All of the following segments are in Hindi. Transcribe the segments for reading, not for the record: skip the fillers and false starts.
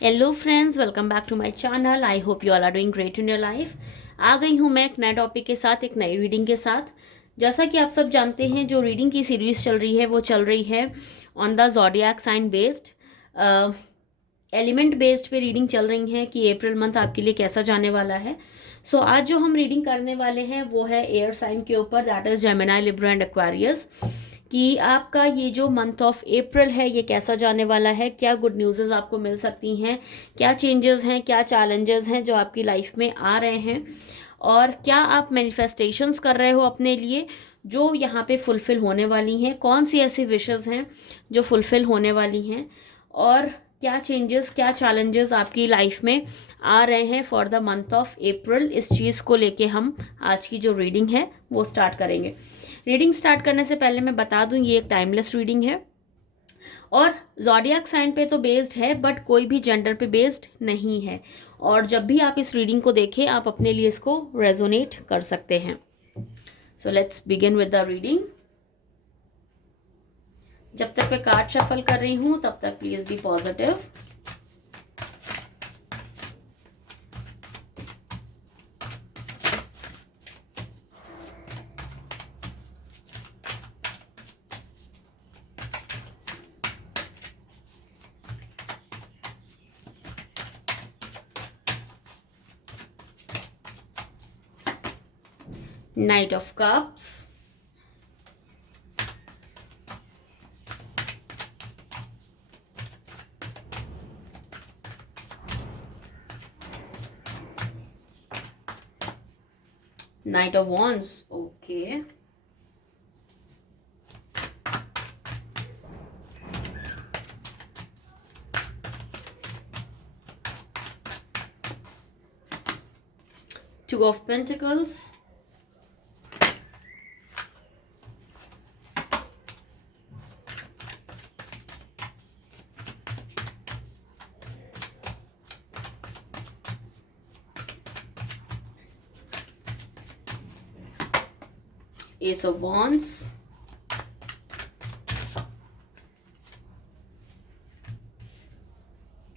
Hello friends, welcome back to my channel. I hope you all are doing great in your life. आ गई हूँ मैं एक नए टॉपिक के साथ, एक नई रीडिंग के साथ। जैसा कि आप सब जानते हैं, जो रीडिंग की सीरीज चल रही है वो चल रही है on the zodiac sign based, element based पे रीडिंग चल रही है कि अप्रैल मंथ आपके लिए कैसा जाने वाला है। आज जो हम रीडिंग करने वाले हैं वो है एयर साइन के ऊपर, that is Gemini, Libra and Aquarius, कि आपका ये जो मंथ ऑफ अप्रैल है ये कैसा जाने वाला है, क्या गुड न्यूज़ आपको मिल सकती हैं, क्या चेंजेस हैं, क्या चैलेंजेस हैं जो आपकी लाइफ में आ रहे हैं, और क्या आप मैनिफेस्टेशंस कर रहे हो अपने लिए जो यहाँ पे फुलफिल होने वाली हैं, कौन सी ऐसी विशेस हैं जो फुलफिल होने वाली हैं, और क्या चेंजेस, क्या चैलेंजेस आपकी लाइफ में आ रहे हैं for the month of April. इस चीज़ को लेके हम आज की जो रीडिंग है वो स्टार्ट करेंगे। रीडिंग स्टार्ट करने से पहले मैं बता दूं, ये एक टाइमलेस रीडिंग है और ज़ोडिएक साइन पे तो बेस्ड है, बट कोई भी जेंडर पे बेस्ड नहीं है। और जब भी आप इस रीडिंग को देखें, आप अपने लिए इसको रेजोनेट कर सकते हैं। So let's begin with the reading. जब तक मैं कार्ड शफल कर रही हूं तब तक please be positive. Knight of Cups, Knight of Wands, okay, Two of Pentacles, Ace of Wands,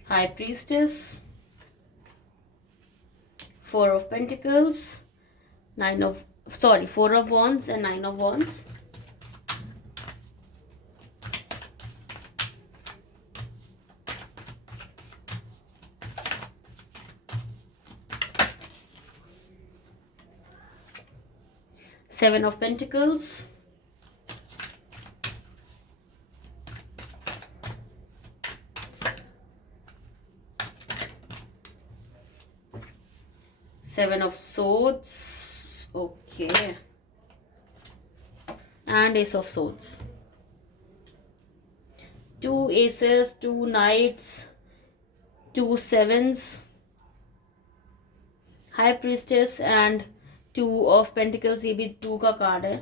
High Priestess, Four of Pentacles, Four of Wands and Nine of Wands. Seven of Pentacles, Seven of Swords, okay, and Ace of Swords. Two aces, two knights, two sevens, High Priestess and Two of Pentacles, ये भी टू का कार्ड है.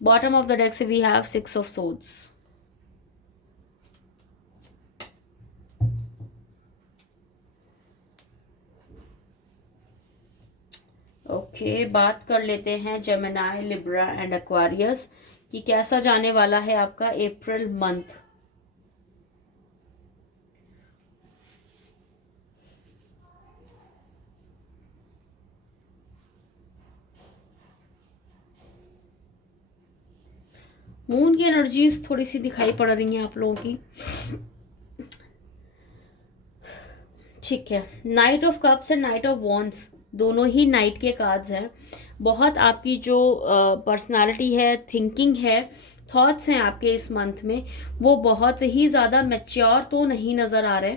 बॉटम ऑफ द डेक से we have Six of Swords. Okay, बात कर लेते हैं जेमिनी, लिब्रा एंड एक्वेरियस कि कैसा जाने वाला है आपका अप्रैल मंथ. मून की एनर्जीज थोड़ी सी दिखाई पड़ रही हैं आप लोगों की. ठीक है, night of cups and night of wands दोनों ही नाइट के कार्ड्स हैं. बहुत आपकी जो पर्सनालिटी है, थिंकिंग है, थॉट्स हैं आपके इस मंथ में, वो बहुत ही ज़्यादा मैच्योर तो नहीं नज़र आ रहे.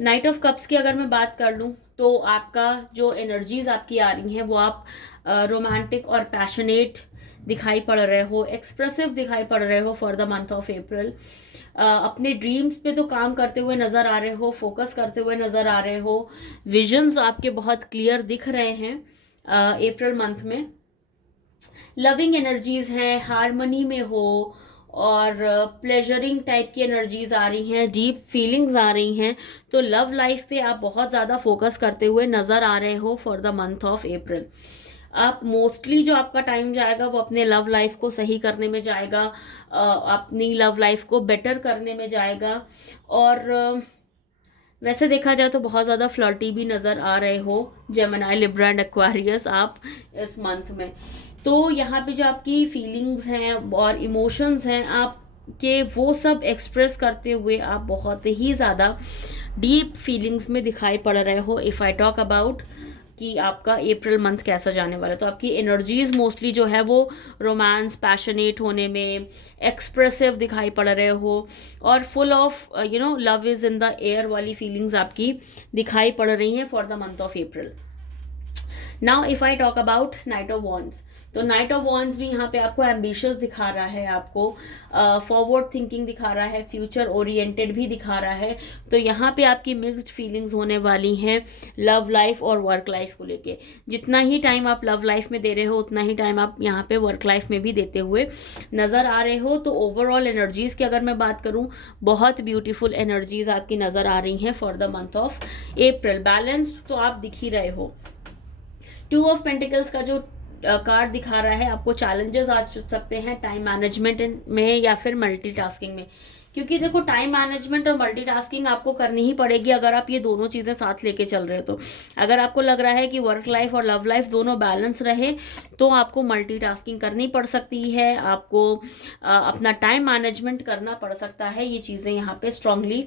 नाइट ऑफ कप्स की अगर मैं बात कर लूँ तो आपका जो एनर्जीज आपकी आ रही हैं वो आप रोमांटिक और पैशनेट दिखाई पड़ रहे हो, एक्सप्रेसिव दिखाई पड़ रहे हो for the month of April. अपने ड्रीम्स पे तो काम करते हुए नज़र आ रहे हो, फोकस करते हुए नज़र आ रहे हो, विजन्स आपके बहुत क्लियर दिख रहे हैं अप्रैल मंथ में. लविंग एनर्जीज हैं, हारमनी में हो, और प्लेजरिंग टाइप की एनर्जीज आ रही हैं, डीप फीलिंग्स आ रही हैं. तो लव लाइफ पे आप बहुत ज़्यादा फोकस करते हुए नज़र आ रहे हो for the month of April. आप मोस्टली जो आपका टाइम जाएगा वो अपने लव लाइफ को सही करने में जाएगा, अपनी लव लाइफ को बेटर करने में जाएगा. और वैसे देखा जाए तो बहुत ज़्यादा फ्लर्टी भी नज़र आ रहे हो जेमिनी, लिब्रा एंड एक्वेरियस आप इस मंथ में। तो यहाँ पे जो आपकी फीलिंग्स हैं और इमोशंस हैं आपके, वो सब एक्सप्रेस करते हुए आप बहुत ही ज़्यादा डीप फीलिंग्स में दिखाई पड़ रहे हो। इफ़ आई टॉक अबाउट कि आपका अप्रैल मंथ कैसा जाने वाला है, तो आपकी एनर्जीज मोस्टली जो है वो रोमांस, पैशनेट होने में, एक्सप्रेसिव दिखाई पड़ रहे हो और full of love is in the air वाली फीलिंग्स आपकी दिखाई पड़ रही हैं for the month of April. Now if I talk about night of wands, तो नाइट ऑफ वॉन्ड्स भी यहाँ पे आपको एम्बिशियस दिखा रहा है, आपको फॉरवर्ड थिंकिंग दिखा रहा है, फ्यूचर ओरिएंटेड भी दिखा रहा है। तो यहाँ पे आपकी मिक्स्ड फीलिंग्स होने वाली हैं लव लाइफ और वर्क लाइफ को लेके। जितना ही टाइम आप लव लाइफ में दे रहे हो उतना ही टाइम आप यहाँ पे वर्क लाइफ में भी देते हुए नज़र आ रहे हो। तो ओवरऑल एनर्जीज़ की अगर मैं बात करूँ, बहुत ब्यूटीफुल एनर्जीज आपकी नज़र आ रही हैं for the month of April. Balanced तो आप दिख ही रहे हो। 2 ऑफ पेंटिकल्स का जो कार्ड दिखा रहा है, आपको चैलेंजेस आ सकते हैं टाइम मैनेजमेंट में या फिर मल्टीटास्किंग में, क्योंकि देखो टाइम मैनेजमेंट और मल्टीटास्किंग आपको करनी ही पड़ेगी अगर आप ये दोनों चीज़ें साथ लेके चल रहे हो। तो अगर आपको लग रहा है कि वर्क लाइफ और लव लाइफ दोनों बैलेंस रहे तो आपको मल्टीटास्किंग करनी पड़ सकती है, आपको अपना टाइम मैनेजमेंट करना पड़ सकता है। ये चीज़ें यहाँ पे स्ट्रांगली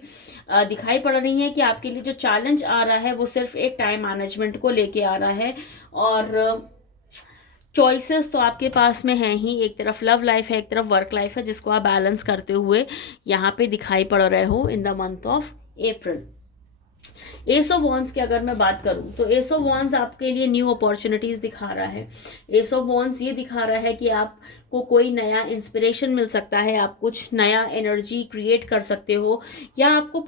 दिखाई पड़ रही हैं कि आपके लिए जो चैलेंज आ रहा है वो सिर्फ एक टाइम मैनेजमेंट को लेके आ रहा है। और चॉइसेस तो आपके पास में हैं ही, एक तरफ लव लाइफ है, एक तरफ वर्क लाइफ है, जिसको आप बैलेंस करते हुए यहाँ पे दिखाई पड़ रहे हो in the month of April. S of wands की अगर मैं बात करूं तो एस ऑफ वॉन्ड्स आपके लिए न्यू अपॉर्चुनिटीज दिखा रहा है। एस ऑफ वॉन्ड्स ये दिखा रहा है कि आपको कोई नया इंस्पिरेशन मिल सकता है, आप कुछ नया एनर्जी क्रिएट कर सकते हो या आपको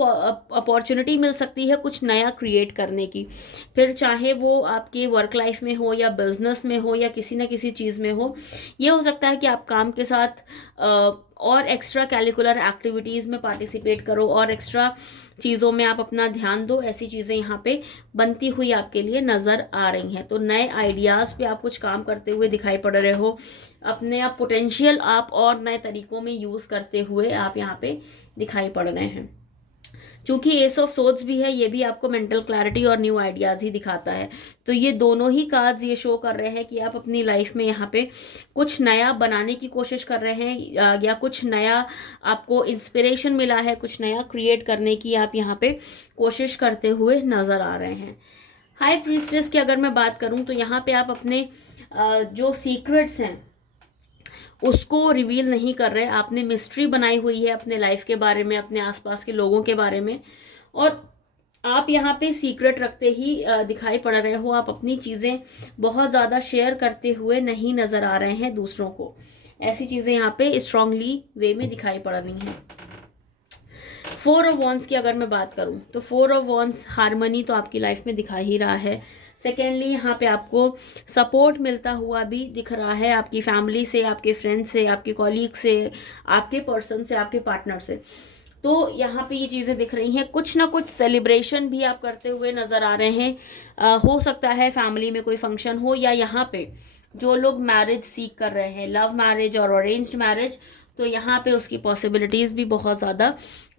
अपॉर्चुनिटी मिल सकती है कुछ नया क्रिएट करने की। फिर चाहे वो आपके वर्क लाइफ में हो या बिजनेस में हो या किसी ना किसी चीज़ में हो, ये हो सकता है कि आप काम के साथ और एक्स्ट्रा कैलिकुलर एक्टिविटीज़ में पार्टिसिपेट करो और एक्स्ट्रा चीज़ों में आप अपना ध्यान दो। ऐसी चीज़ें यहाँ पे बनती हुई आपके लिए नज़र आ रही हैं। तो नए आइडियाज़ पे आप कुछ काम करते हुए दिखाई पड़ रहे हो, अपने आप पोटेंशियल आप और नए तरीकों में यूज़ करते हुए आप यहाँ पे दिखाई पड़ रहे हैं। चूंकि एस ऑफ सोर्ड्स भी है, ये भी आपको मेंटल क्लैरिटी और न्यू आइडियाज़ ही दिखाता है। तो ये दोनों ही कार्ड्स ये शो कर रहे हैं कि आप अपनी लाइफ में यहाँ पे कुछ नया बनाने की कोशिश कर रहे हैं या कुछ नया आपको इंस्पिरेशन मिला है, कुछ नया क्रिएट करने की आप यहाँ पे कोशिश करते हुए नज़र आ रहे हैं। हाई प्रीस्टेस की अगर मैं बात करूँ तो यहाँ पे आप अपने जो सीक्रेट्स हैं उसको रिवील नहीं कर रहे, आपने मिस्ट्री बनाई हुई है अपने लाइफ के बारे में, अपने आसपास के लोगों के बारे में, और आप यहाँ पे सीक्रेट रखते ही दिखाई पड़ रहे हो। आप अपनी चीज़ें बहुत ज़्यादा शेयर करते हुए नहीं नज़र आ रहे हैं दूसरों को। ऐसी चीज़ें यहाँ पे स्ट्रांगली वे में दिखाई पड़ रही हैं। 4 ऑफ वॉन्ड्स की अगर मैं बात करूं तो 4 ऑफ वॉन्ड्स हार्मनी तो आपकी लाइफ में दिखा ही रहा है। सेकेंडली यहाँ पे आपको सपोर्ट मिलता हुआ भी दिख रहा है आपकी फैमिली से, आपके फ्रेंड से, आपके कॉलीग से, आपके पर्सन से, आपके पार्टनर से। तो यहाँ पे ये चीज़ें दिख रही हैं। कुछ ना कुछ सेलिब्रेशन भी आप करते हुए नज़र आ रहे हैं। हो सकता है फैमिली में कोई फंक्शन हो या यहाँ पे जो लोग मैरिज सीख कर रहे हैं, लव मैरिज और अरेंज्ड मैरिज, तो यहाँ पे उसकी पॉसिबिलिटीज़ भी बहुत ज़्यादा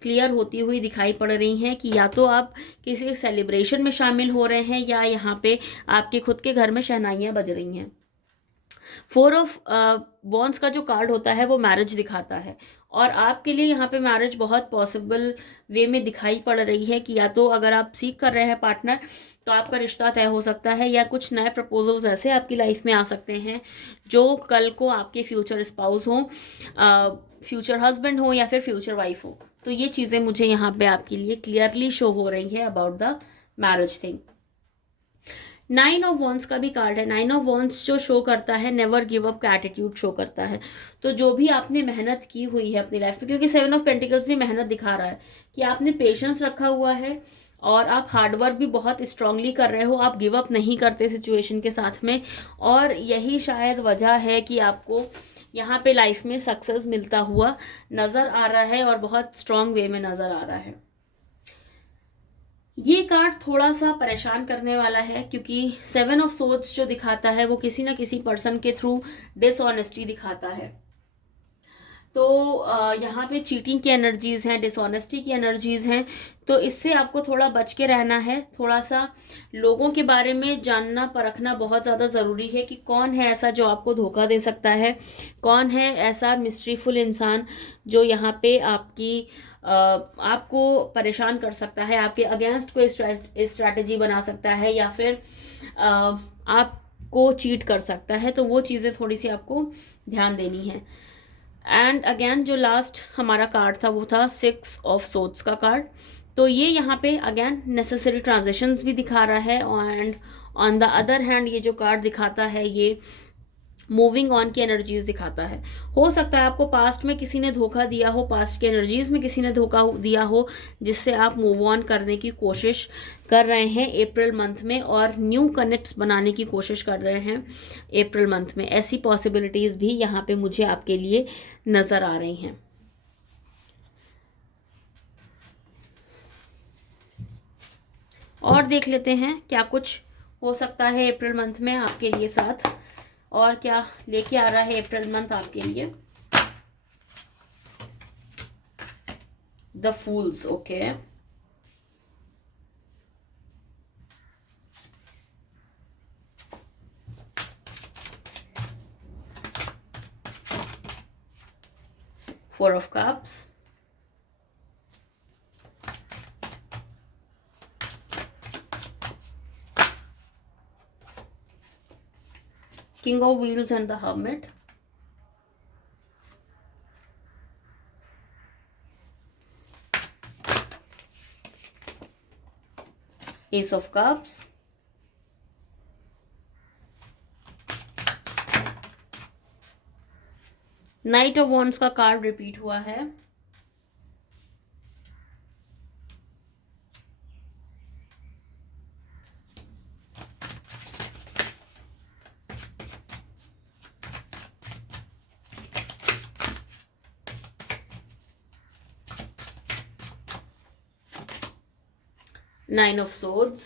क्लियर होती हुई दिखाई पड़ रही हैं कि या तो आप किसी सेलिब्रेशन में शामिल हो रहे हैं या यहाँ पे आपके खुद के घर में शहनाइयाँ बज रही हैं। 4 ऑफ वॉन्ड्स का जो कार्ड होता है वो मैरिज दिखाता है और आपके लिए यहाँ पे मैरिज बहुत पॉसिबल वे में दिखाई पड़ रही है कि या तो अगर आप सीख कर रहे हैं पार्टनर तो आपका रिश्ता तय हो सकता है या कुछ नए प्रपोजल्स ऐसे आपकी लाइफ में आ सकते हैं जो कल को आपके फ्यूचर स्पाउस हो, फ्यूचर हस्बैंड हो या फिर फ्यूचर वाइफ हो। तो ये चीज़ें मुझे यहाँ पे आपके लिए क्लियरली शो हो रही है about the marriage thing. 9 of wands का भी कार्ड है। 9 ऑफ वॉन्ड्स जो शो करता है नेवर गिव अप का एटीट्यूड शो करता है। तो जो भी आपने मेहनत की हुई है अपनी लाइफ में, क्योंकि 7 ऑफ पेंटिकल्स भी मेहनत दिखा रहा है कि आपने पेशेंस रखा हुआ है और आप हार्डवर्क भी बहुत स्ट्रांगली कर रहे हो, आप गिव अप नहीं करते सिचुएशन के साथ में, और यही शायद वजह है कि आपको यहाँ पे लाइफ में सक्सेस मिलता हुआ नज़र आ रहा है और बहुत स्ट्रांग वे में नज़र आ रहा है। ये कार्ड थोड़ा सा परेशान करने वाला है क्योंकि 7 ऑफ सोर्ड्स जो दिखाता है वो किसी ना किसी पर्सन के थ्रू डिसऑनेस्टी दिखाता है। तो यहाँ पे चीटिंग की एनर्जीज़ हैं, डिसऑनेस्टी की एनर्जीज़ हैं, तो इससे आपको थोड़ा बच के रहना है। थोड़ा सा लोगों के बारे में जानना परखना बहुत ज़्यादा ज़रूरी है कि कौन है ऐसा जो आपको धोखा दे सकता है, कौन है ऐसा मिस्ट्रीफुल इंसान जो यहाँ पे आपको परेशान कर सकता है, आपके अगेंस्ट कोई स्ट्रैटेजी बना सकता है, या फिर आपको चीट कर सकता है। तो वो चीज़ें थोड़ी सी आपको ध्यान देनी है। एंड अगेन जो लास्ट हमारा कार्ड था वो था 6 ऑफ सोर्ड्स का कार्ड। तो ये यहाँ पे अगेन नेसेसरी ट्रांजिशंस भी दिखा रहा है, and on the other hand ये जो कार्ड दिखाता है ये मूविंग ऑन की एनर्जीज दिखाता है। हो सकता है आपको पास्ट में किसी ने धोखा दिया हो, पास्ट की एनर्जीज में किसी ने धोखा दिया हो, जिससे आप मूव ऑन करने की कोशिश कर रहे हैं अप्रैल मंथ में, और न्यू कनेक्ट्स बनाने की कोशिश कर रहे हैं अप्रैल मंथ में। ऐसी पॉसिबिलिटीज़ भी यहाँ पे मुझे आपके लिए नज़र आ रही हैं। और देख लेते हैं क्या कुछ हो सकता है अप्रैल मंथ में आपके लिए साथ, और क्या लेके आ रहा है अप्रैल मंथ आपके लिए। The fools, okay. Four of cups, King of Wheels and the Hermit, Ace of Cups, Knight of Wands का कार्ड रिपीट हुआ है, Nine of Swords,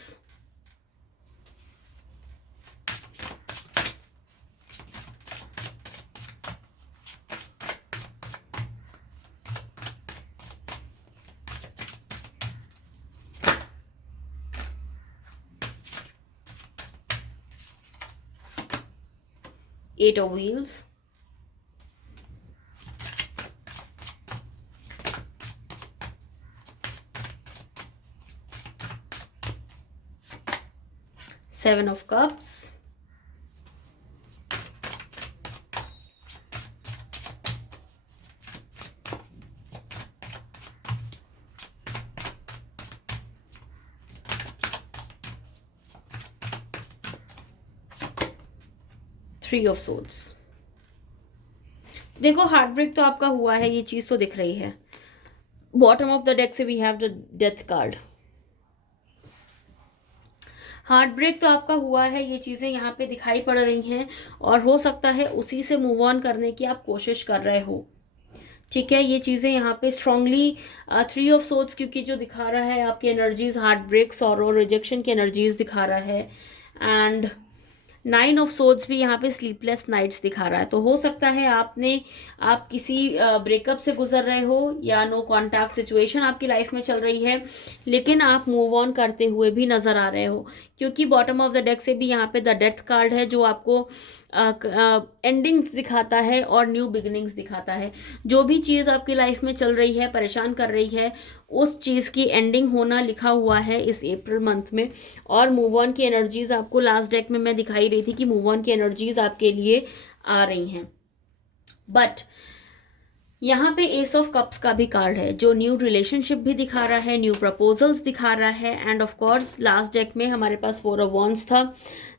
Eight of Wheels, Seven of Cups, Three of Swords। देखो हार्ट ब्रेक तो आपका हुआ है, ये चीज तो दिख रही है। बॉटम ऑफ द डेक से we have the death card. Heartbreak तो आपका हुआ है, ये चीज़ें यहाँ पे दिखाई पड़ रही हैं, और हो सकता है उसी से मूव ऑन करने की आप कोशिश कर रहे हो। ठीक है, ये चीज़ें यहाँ पे स्ट्रांगली थ्री ऑफ सोर्ड्स क्योंकि जो दिखा रहा है आपकी energies heartbreak, sorrow, rejection की एनर्जीज दिखा रहा है, एंड नाइन ऑफ सोर्ड्स भी यहाँ पे स्लीपलेस नाइट्स दिखा रहा है। तो हो सकता है आप किसी ब्रेकअप से गुजर रहे हो, या नो कॉन्टैक्ट सिचुएशन आपकी लाइफ में चल रही है, लेकिन आप मूव ऑन करते हुए भी नजर आ रहे हो, क्योंकि बॉटम ऑफ द डेक से भी यहाँ पे द डेथ कार्ड है, जो आपको एंडिंग्स दिखाता है और न्यू बिगिनिंग्स दिखाता है। जो भी चीज़ आपकी लाइफ में चल रही है, परेशान कर रही है, उस चीज़ की एंडिंग होना लिखा हुआ है इस अप्रैल मंथ में। और मूव ऑन की एनर्जीज आपको लास्ट डेक में मैं दिखाई रही थी कि मूव ऑन की एनर्जीज आपके लिए आ रही हैं, बट यहाँ पे एस ऑफ कप्स का भी कार्ड है, जो न्यू रिलेशनशिप भी दिखा रहा है, न्यू प्रपोजल्स दिखा रहा है, end of course last deck में हमारे पास फोर ऑफ वॉन्ड्स था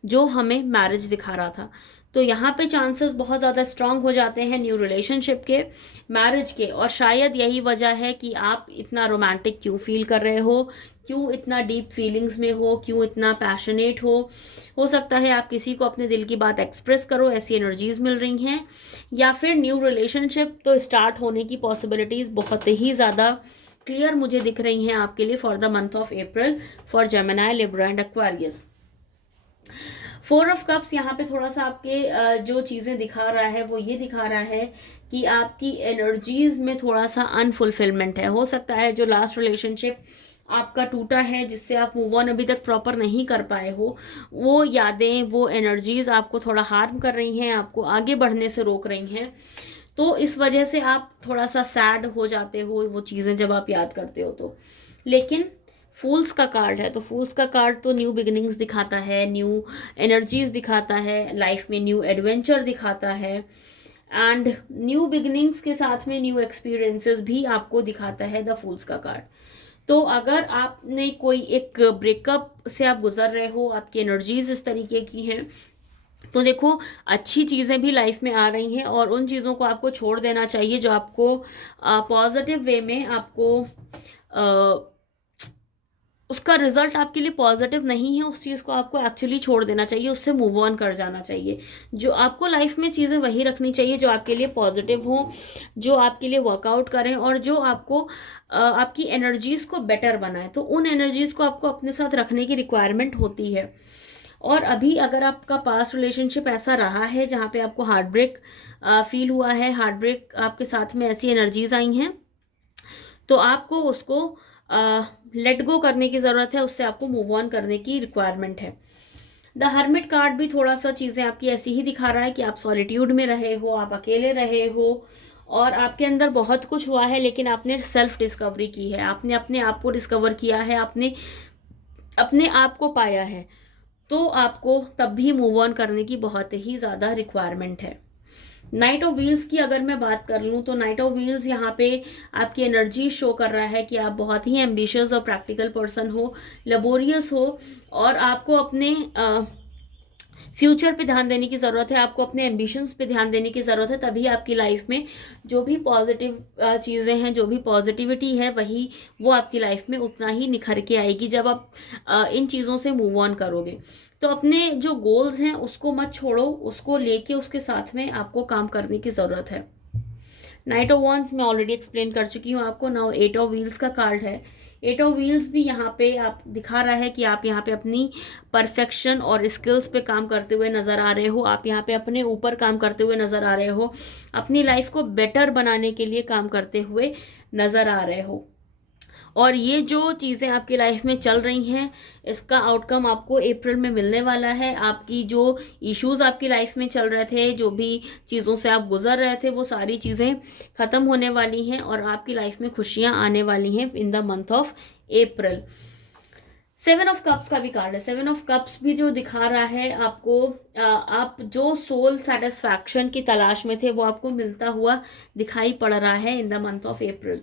जो हमें मैरिज दिखा रहा था। तो यहाँ पे चांसेस बहुत ज़्यादा स्ट्रांग हो जाते हैं न्यू रिलेशनशिप के, मैरिज के, और शायद यही वजह है कि आप इतना रोमांटिक क्यों फील कर रहे हो, क्यों इतना डीप फीलिंग्स में हो, क्यों इतना पैशनेट हो सकता है आप किसी को अपने दिल की बात एक्सप्रेस करो, ऐसी एनर्जीज मिल रही हैं, या फिर न्यू रिलेशनशिप तो स्टार्ट होने की पॉसिबिलिटीज़ बहुत ही ज़्यादा क्लियर मुझे दिख रही हैं आपके लिए for the month of April for Gemini, Libra and Aquarius. 4 of cups यहाँ पे थोड़ा सा आपके जो चीज़ें दिखा रहा है वो ये दिखा रहा है कि आपकी एनर्जीज में थोड़ा सा अनफुलफिलमेंट है। हो सकता है जो लास्ट रिलेशनशिप आपका टूटा है, जिससे आप मूव ऑन अभी तक प्रॉपर नहीं कर पाए हो, वो यादें, वो एनर्जीज आपको थोड़ा हार्म कर रही हैं, आपको आगे बढ़ने से रोक रही हैं। तो इस वजह से आप थोड़ा सा सैड हो जाते हो वो चीज़ें जब आप याद करते हो तो। लेकिन फूल्स का कार्ड है, तो फूल्स का कार्ड तो न्यू बिगिनिंग्स दिखाता है, न्यू एनर्जीज दिखाता है, लाइफ में न्यू एडवेंचर दिखाता है, एंड न्यू बिगिनिंग्स के साथ में न्यू एक्सपीरियंसेस भी आपको दिखाता है द फूल्स का कार्ड। तो अगर आपने कोई एक ब्रेकअप से आप गुजर रहे हो, आपकी एनर्जीज इस तरीके की हैं, तो देखो अच्छी चीज़ें भी लाइफ में आ रही हैं और उन चीज़ों को आपको छोड़ देना चाहिए जो आपको पॉजिटिव वे में आपको उसका रिजल्ट आपके लिए पॉजिटिव नहीं है, उस चीज़ को आपको एक्चुअली छोड़ देना चाहिए, उससे मूव ऑन कर जाना चाहिए। जो आपको लाइफ में चीज़ें वही रखनी चाहिए जो आपके लिए पॉजिटिव हो, जो आपके लिए वर्कआउट करें और जो आपको आपकी एनर्जीज़ को बेटर बनाए। तो उन एनर्जीज़ को आपको अपने साथ रखने की रिक्वायरमेंट होती है। और अभी अगर आपका पास्ट रिलेशनशिप ऐसा रहा है जहाँ पे आपको हार्ट ब्रेक फील हुआ है, हार्ट ब्रेक आपके साथ में ऐसी एनर्जीज आई हैं, तो आपको उसको लेट गो करने की ज़रूरत है, उससे आपको मूव ऑन करने की रिक्वायरमेंट है। द हर्मिट कार्ड भी थोड़ा सा चीज़ें आपकी ऐसी ही दिखा रहा है कि आप सॉलिट्यूड में रहे हो, आप अकेले रहे हो और आपके अंदर बहुत कुछ हुआ है, लेकिन आपने सेल्फ डिस्कवरी की है, आपने अपने आप को डिस्कवर किया है, आपने अपने आप को पाया है। तो आपको तब भी मूव ऑन करने की बहुत ही ज़्यादा रिक्वायरमेंट है। नाइट ऑफ व्हील्स की अगर मैं बात कर लूँ तो नाइट ऑफ व्हील्स यहाँ पे आपकी एनर्जी शो कर रहा है कि आप बहुत ही एम्बिशियस और प्रैक्टिकल पर्सन हो, लेबोरियस हो और आपको अपने फ्यूचर पे ध्यान देने की ज़रूरत है, आपको अपने एम्बिशंस पे ध्यान देने की ज़रूरत है। तभी आपकी लाइफ में जो भी पॉजिटिव चीज़ें हैं, जो भी पॉजिटिविटी है, वही वो आपकी लाइफ में उतना ही निखर के आएगी जब आप इन चीज़ों से मूव ऑन करोगे। तो अपने जो गोल्स हैं उसको मत छोड़ो, उसको लेके उसके साथ में आपको काम करने की ज़रूरत है। नाइट ऑफ वॉन्ड्स मैं ऑलरेडी एक्सप्लेन कर चुकी हूँ आपको। नाउ 8 ऑफ व्हील्स का कार्ड है। 8 ऑफ व्हील्स भी यहाँ पे आप दिखा रहा है कि आप यहाँ पे अपनी परफेक्शन और स्किल्स पे काम करते हुए नज़र आ रहे हो, आप यहाँ पे अपने ऊपर काम करते हुए नज़र आ रहे हो, अपनी लाइफ को बेटर बनाने के लिए काम करते हुए नज़र आ रहे हो। और ये जो चीज़ें आपकी लाइफ में चल रही हैं, इसका आउटकम आपको अप्रैल में मिलने वाला है। आपकी जो इश्यूज आपकी लाइफ में चल रहे थे, जो भी चीज़ों से आप गुजर रहे थे, वो सारी चीज़ें ख़त्म होने वाली हैं और आपकी लाइफ में खुशियाँ आने वाली हैं in the month of April. 7 of cups का भी कार्ड है। 7 ऑफ कप्स भी जो दिखा रहा है आपको, आप जो सोल सेटिस्फैक्शन की तलाश में थे वो आपको मिलता हुआ दिखाई पड़ रहा है in the month of April.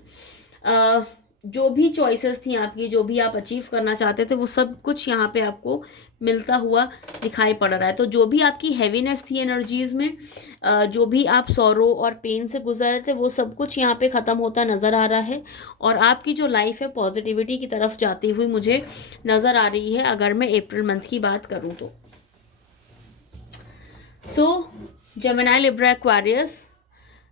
जो भी चॉइसेस थी आपकी, जो भी आप अचीव करना चाहते थे, वो सब कुछ यहाँ पे आपको मिलता हुआ दिखाई पड़ रहा है। तो जो भी आपकी हैवीनेस थी एनर्जीज में, जो भी आप सॉरो और पेन से गुजर रहे थे, वो सब कुछ यहाँ पे ख़त्म होता नज़र आ रहा है और आपकी जो लाइफ है पॉजिटिविटी की तरफ जाती हुई मुझे नज़र आ रही है, अगर मैं अप्रैल मंथ की बात करूँ तो। So Gemini, Libra, Aquarius,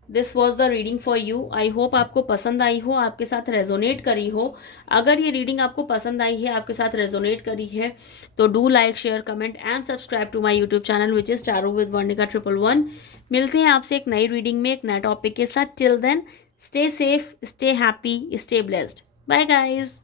this was the reading for you. I hope आपको पसंद आई हो, आपके साथ रेजोनेट करी हो। अगर ये रीडिंग आपको पसंद आई है, आपके साथ रेजोनेट करी है, तो do like, share, comment and subscribe to my YouTube channel which is tarot with Varnika 111। मिलते हैं आपसे एक नई रीडिंग में एक नए टॉपिक के साथ। Till then, stay safe, stay happy, stay blessed. Bye guys.